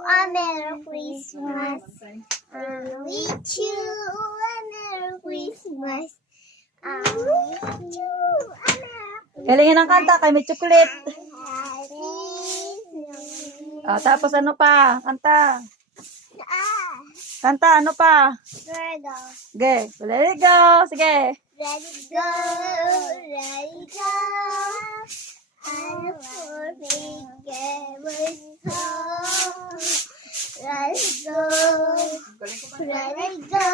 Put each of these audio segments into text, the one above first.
a Merry Christmas. I wish you a Merry Christmas. I wish you a Merry Galingin ang kanta kay may chocolate. Christmas. Tapos ano pa? Kanta. Ah, Kanta, ano pa? Virgo. Sige, let it go. Sige. Let it go, let it go. And for me, was home. Let it go, let it go.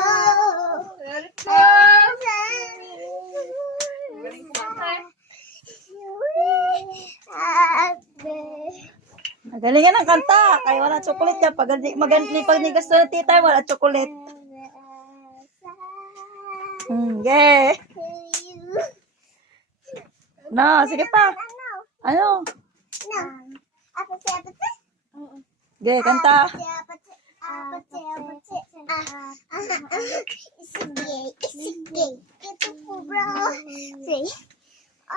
Let it go. Galingan ang kanta. Kaya wala chocolate yan. Pag nigas na tita, wala chocolate. Yeah. No, sige pa. Ano? Sige, kanta. Sige. Ito po, bro. Sige.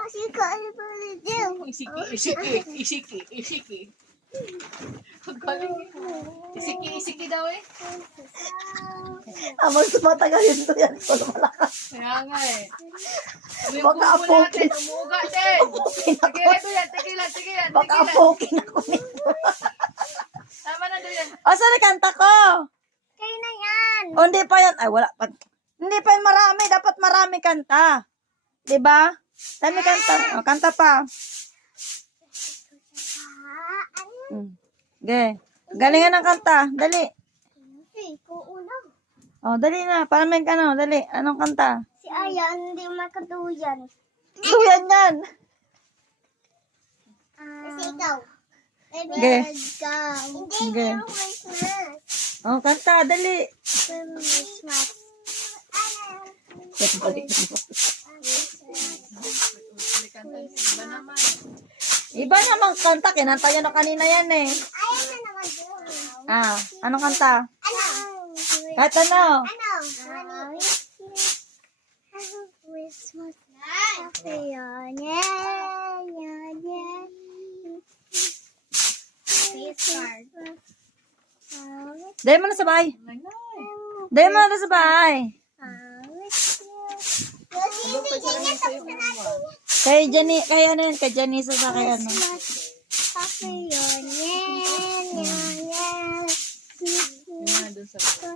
Sige, ano ba ito? Isiki. Ang galing eh. Isiki daw eh. Amang tumatagal yun to yan. Wala malakas. Kaya nga eh. Baka Umuuga natin, apokin. umuuga din. Tigilan to yan, tigilan. Baka apokin ako nito. Tama na doon yan. O, saan ang kanta ko? Kayo na yan. O, hindi pa yan. Ay, wala pa. Hindi pa yan marami. Dapat marami kanta. Diba? Dami kanta. O, kanta pa. Okay. Galingan ng kanta. Dali. Ikaw una. O, dali na. Para may ano. Dali. Anong kanta? Si Aya, hindi makaduyan. Tuyan yan. Kasi ikaw. Okay. Hindi, Okay. yung Christmas. O, kanta. Dali. Christmas. Iba naman. Iba namang kanta. Kinanta nyo na kanina yan eh. Ayaw na naman yun. Anong kanta? Ano? Kahit ano. Ano? Christmas. Yan. Dahil mo na sa bahay. Dahil mo na sa bahay. Kay Jani, kay ano yan, kay Janisa sa kay ano. Yan. Yan, doon sa